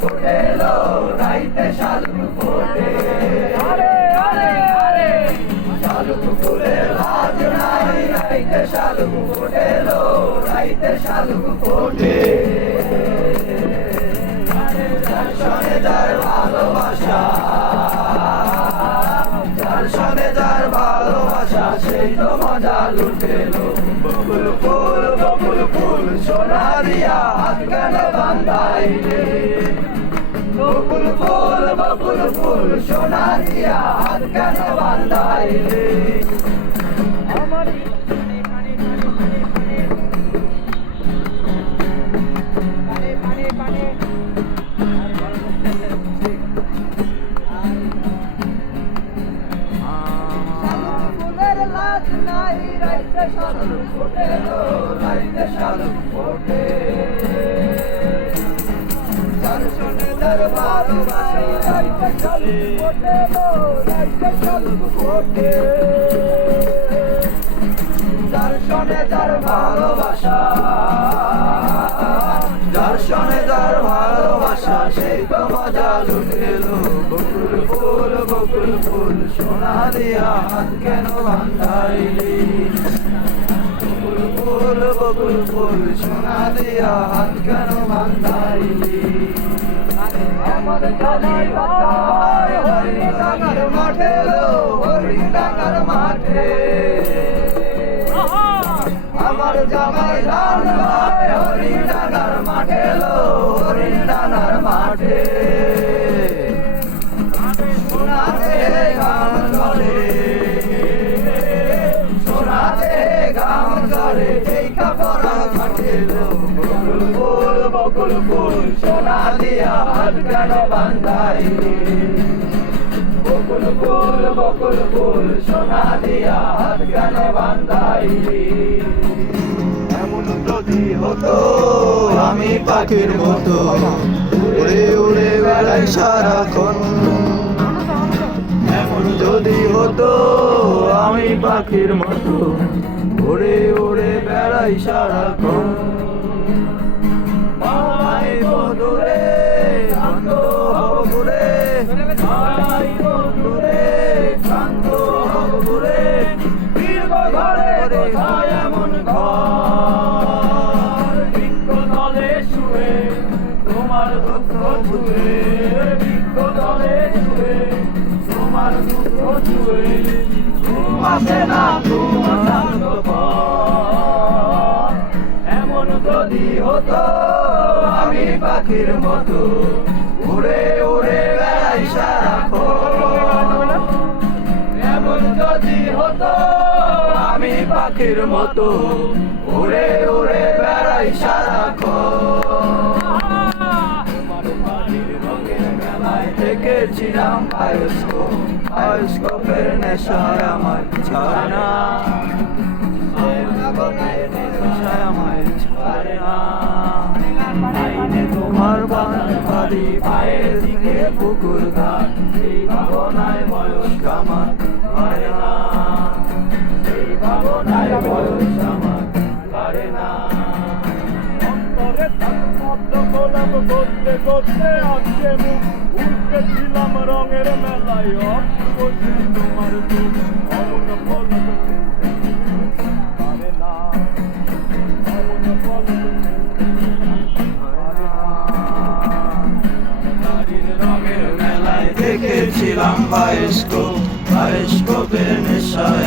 ফুটেলো রাইতে শালুক ফোটে শালুক ফুলের লাজ নাই রাইতে শালুক ফুটেলো রাইতে শালুক ফোটে যার সনে যার ভালোবাসা যার সনে যার ভালোবাসা সেই তো মজা লুটেলো বকুল ফুল সোনা দিয়া হাত কেন বান্ধাইলে বকুল ফুল সোনা দিয়া হাত কেন বান্ধাইলে আমার নাই রাইতে শালুক ফোটেলো রাইতে শালুক ফোটে যার সনে যার ভালোবাসা রাইতে শালুক ফোটেলো রাইতে শালুক ফোটে যার সনে যার ভালোবাসা যার সনে যার ভালোবাসা সেই তো মজা লুটেলো বকুল ফুল সোনা দিয়া হাত কেন বান্ধাইলি বকুল ফুল সোনা দিয়া হাত কেন বান্ধাইলি আমার জামাই ভাই হরিণ ডাঙ্গার মাঠে হরিণ ডাঙ্গার মাঠে আমার জামাই লাল ভাই হরিণ ডাঙ্গার মাঠে হরিণ ডাঙ্গার মাঠে সোনাতে গাম ধরে সোনাতে গাম ধরে এই কাপড় কাটেলো বকুল ফুল সোনা দিয়া হাত কেন বান্ধাইলি বকুল ফুল সোনা দিয়া হাত কেন বান্ধাইলি এমন যদি হতো আমি পাখির মতো উড়ে উড়ে বেড়াই সারাক্ষণ এমন যদি হতো আমি পাখির মতো উড়ে উড়ে বেড়াই সারাক্ষণ মাই বন্ধুরে শান্ত হব ঘুরে মাই বন্ধুরে শান্ত হব ঘুরে বীরব ঘরে কোথায় এমন ঘর বৃক্ষ তলে শুয়ে তোমার দুঃখ ছুঁয়ে বৃক্ষ তলে শুয়ে তোমার দুঃখ ছুঁয়ে ঘুম আসে না তোমার শান্ত এমন যদি হতো আমি পাখির মতো উড়ে উড়ে বেড়াই সারাক্ষণ এমন যদি হতো আমি পাখির মতো উড়ে উড়ে বেড়াই সারাক্ষণ তোমার বাড়ির রঙের মেলায় দেখেছিলাম বায়োস্কোপের নেশায় আমার ছাড়ে না আমায় ছাড়ে না তোমার বাড়ি পায়ের দিকে পুকুর ঘাট এই ভাবনায় বয়স আমার পারে না এই ভাবনায় বয়স আমার পারে না করতে করতে আজকে মুখ উঠেছিলাম রঙের মেলায় তোমার দেখেছিলাম বায়োস্কোপের নেশায়